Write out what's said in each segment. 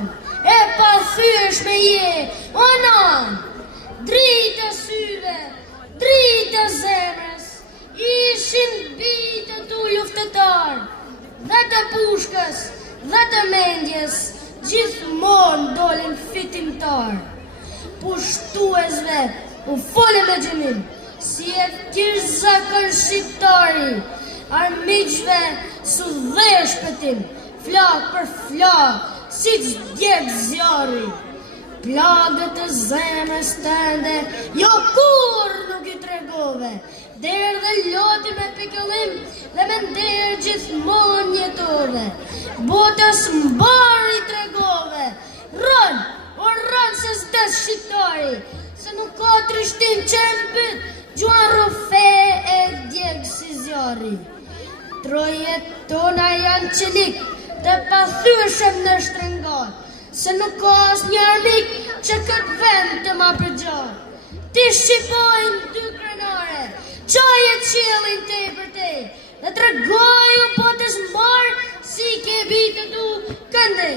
fal, e pa thysh me je, o nan, dritë e syve, dritë e zemrës, ishin bitë tu luftetar, dhe të pushkës, dhe të mendjes, gjithmonë dolin fitimtar. Pushtuesve u fole me gjenim, si e tjirë zakon shqiptari, armiqve su dhe shpetim, flak për flak, si që djekë zjarri. Plagët e zemrës tënde, jo kur nuk i tregove, derë dhe loti me pikëllim, dhe me nderë gjithmonë jetove. Botës mbari i tregove, rën, o rën se s'des shqiptari, se nuk ka trishtim që e mbët, gjuan rufe e djekë si zjarri. Trojet tona janë qelik, të pathyeshem në shtrengar, se nuk ka as një armik që këtë vend të ma përgjar. Ti shqipojnë dy krenare, qaj e qilin te i për te, dhe të regoj u potës mbar, si ke bitë tu kënde.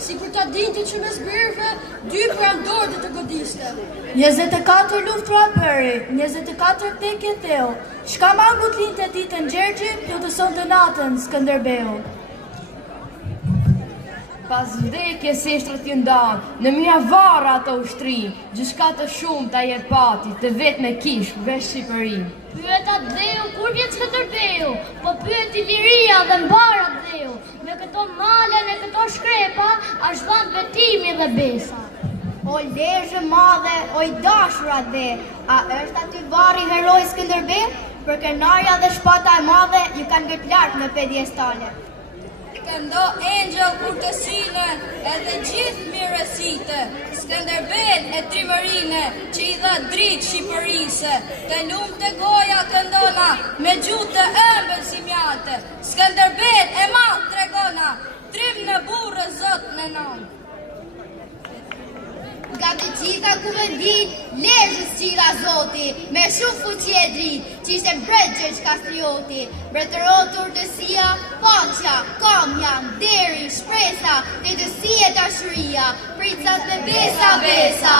Si kur ta dinte që mes birve, 2 prandorë të godiste. 24 luftra bëri, 24 peke theu. Shka mangu t'linte ditën Gjergji, ju të sonte natën Skënderbeu. Pas vdekje se shtrat ju ndanë, në mija vara ato ushtri, gjyshka të shumë ta jet pati, të vet me kish, vesh Shqipëri. Pyet atë dheu, kur vjet Skënderbeu, po pyet i liria dhe mbara dheu, me këto male, në këto shkrepa, ashtë dhanë betimi dhe besa. O lezhë madhe, o i dashura dhe, a është aty vari heroj Skënderbeu? Për krenarja dhe shpata e madhe, ju kanë gëtë lartë me pjedestale. Këndo Angel urtësine edhe gjithë mirësite, Skënderbeu e trimërine që i dha dritë Shqipërisë, të lumë të goja këndona me gjutë të ëmbël si mjate, Skënderbeu e ma tregona, trim në burë zot në nonë. Nga të gjitha kuvendit, lezhës qila zoti, me shumë fuqi e dritë, që ishte mbret Gjergj Kastrioti, mbretërot urtësia, paqja, kamja, deri, shpresa, vetësia e dashuria, pricat me besa, besa.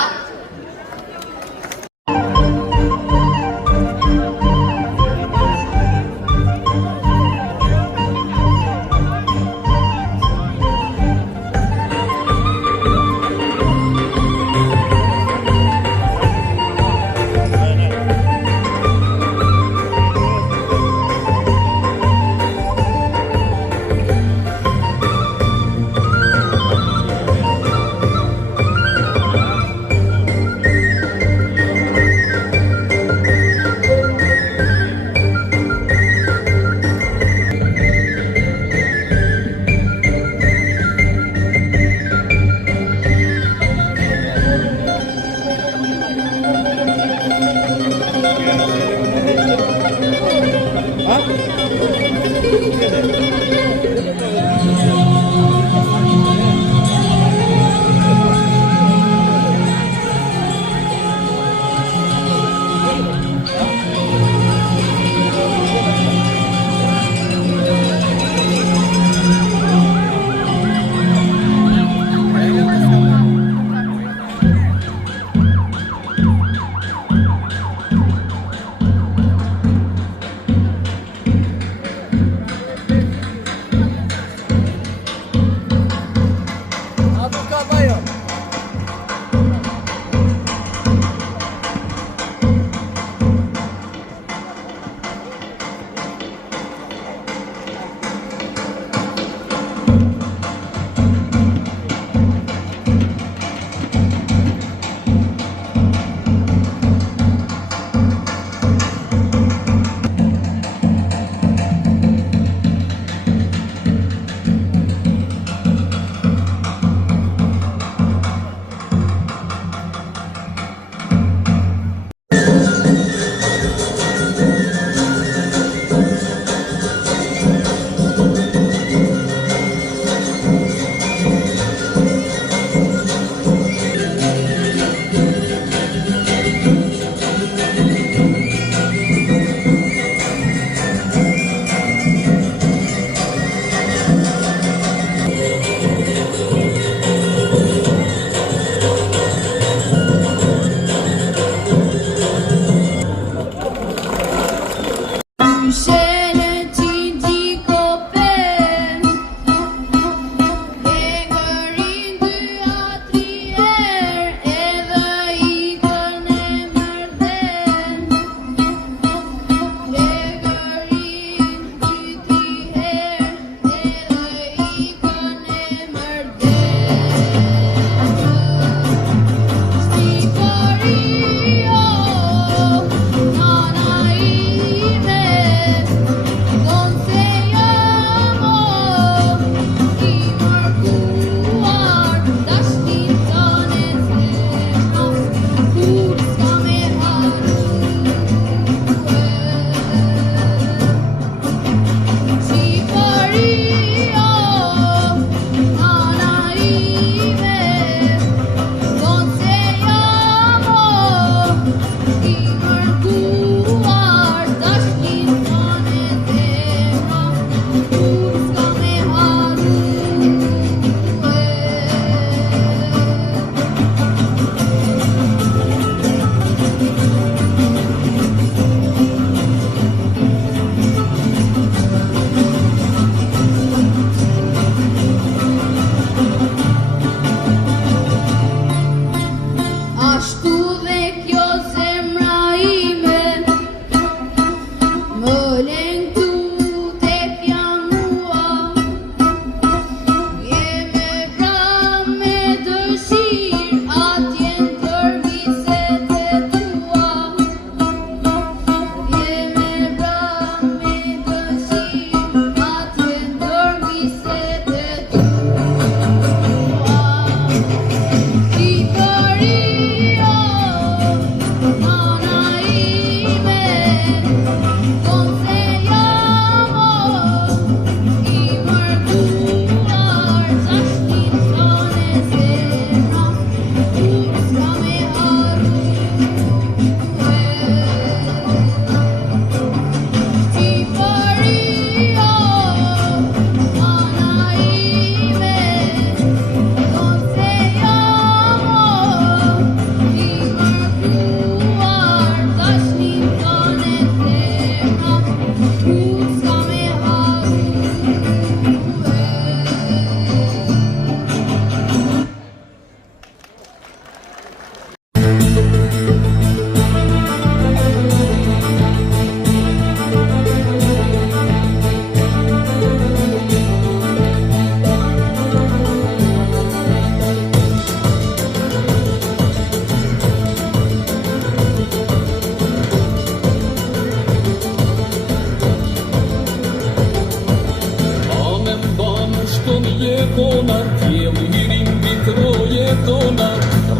tona, qielli i ri mbi troje tona,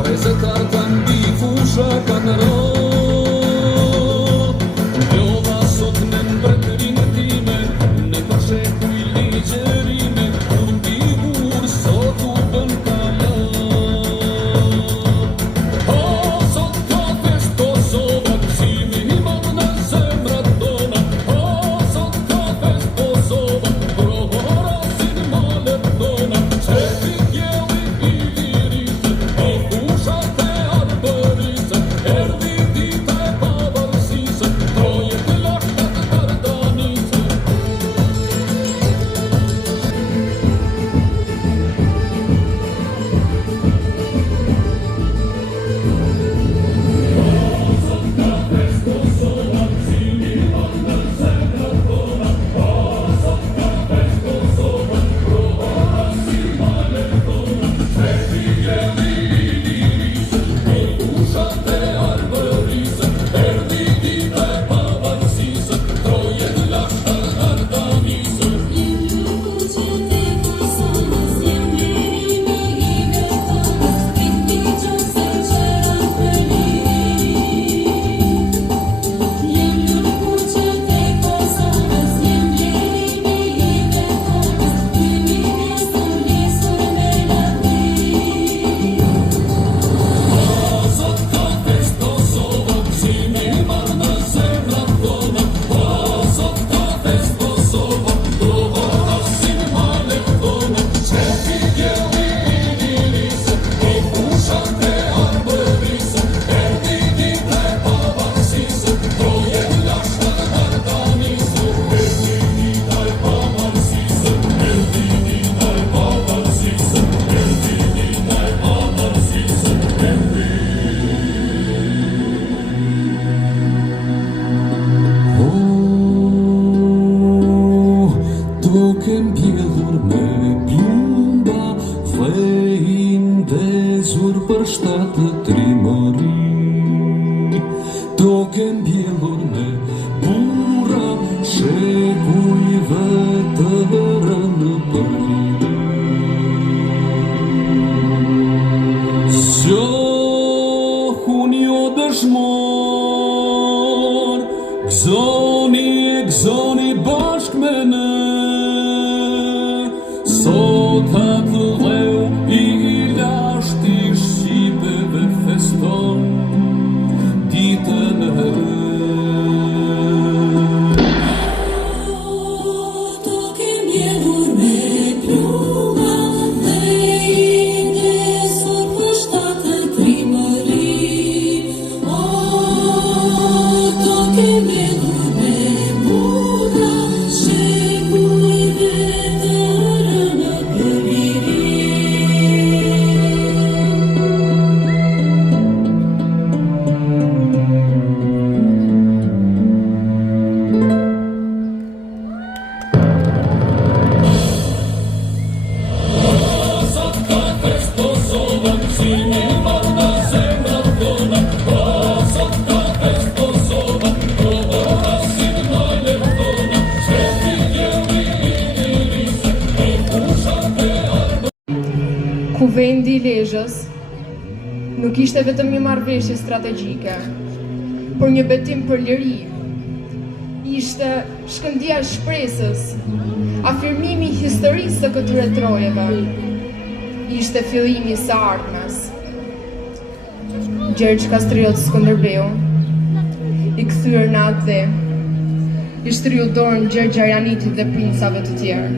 rrezetar kanë mbi fusha kanë rënë. Lodha sot në mbretërinë time, ne përshekuj ligjerime, kur mbi burë sot u bën kalan. O, sot ka festë Kosova, qimi i madh në zemrat tona. O, sot ka festë Kosova, prohorasin malet tona. Qefi qielli i lirisë, o fushat e arbërisë, erdhi dita e pavarësisë, troje të lashtat dardanisë. Duke mbjellur me plumba, vejin ndezur për shtatë trimëri. Duke mbjellur me burra, shekujve të rënë për liri. Zjohun jo dëshmor, gëzoni bashk me ne. Sot atë dheu i lashti shqipeve feston ditën e re. Duke mbjellur me pluma, vejin ndezur për shtatë trimëri. Duke mbjellur me burra, shekujve të rënë për liri. Kuvendi i Lezhës nuk ishte vetëm një marrëveshje strategjike, por një betim për liri. Ishte shkëndija e shpresës, afirmimi i historisë së këtyre trojeve. Ishte fillimi i së ardhmes. Gjergj Kastrioti Skënderbeu, i kthyer në atë dhe, i shtriu dorën Gjergj Arjanitit dhe princave të tjerë.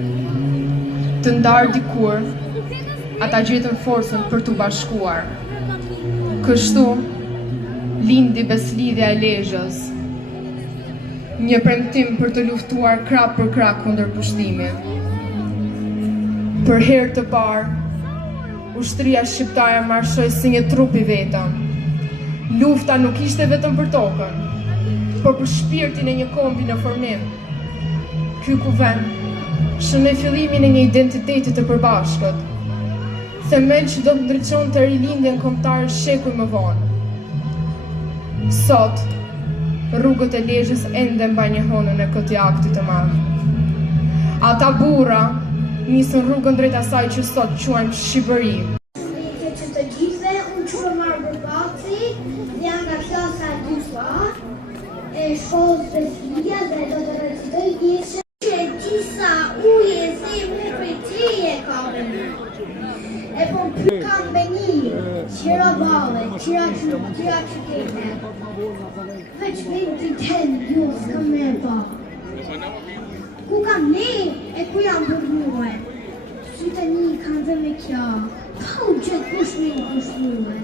Të ndarë dikur, ata gjetën forcën për t'u bashkuar. Kështu, lindi beslidhja e Lezhës, një premtim për të luftuar krah për krah kundër pushtimit. Për herë të parë, ushtria shqiptare marshoi si një trup i vetëm. Lufta nuk ishte vetëm për tokën, por për shpirtin e një kombi në formim. Ky kuvend shënoi fillimin e një identiteti të përbashkët, themel që do të ndriçonte rilindjen kombëtare shekuj më vonë. Sot, rrugët e Lezhës ende mbajnë honën e këtij akti të madh. Ata burra nisën rrugën drejt asaj që sot quajmë Shqipëri. Përshëndetje që të gjithëve, unë quhem Arbër Baci, jam nga klasa e 2 e shkollës Beslia dhe do të recitoj pjesën që disa uje zemre për teje kam. E po kam beni, qira valle, qira qytete. Veç vend të ten, ju s'kam me pa. Ku kam ne, e ku jam përmuhe. Sytë një kanë dhe me kja, ka u gjithë pushmuhe.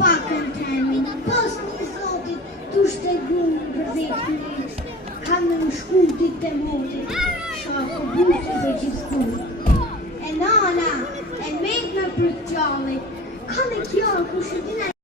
Pakën temin, pas një zotit, tu shtegun për 10 minut. Kam në shkutit të motit, shako busit dhe gjithë skut. E nana, e mejt me për t'jallit, ka me kja ku shëtina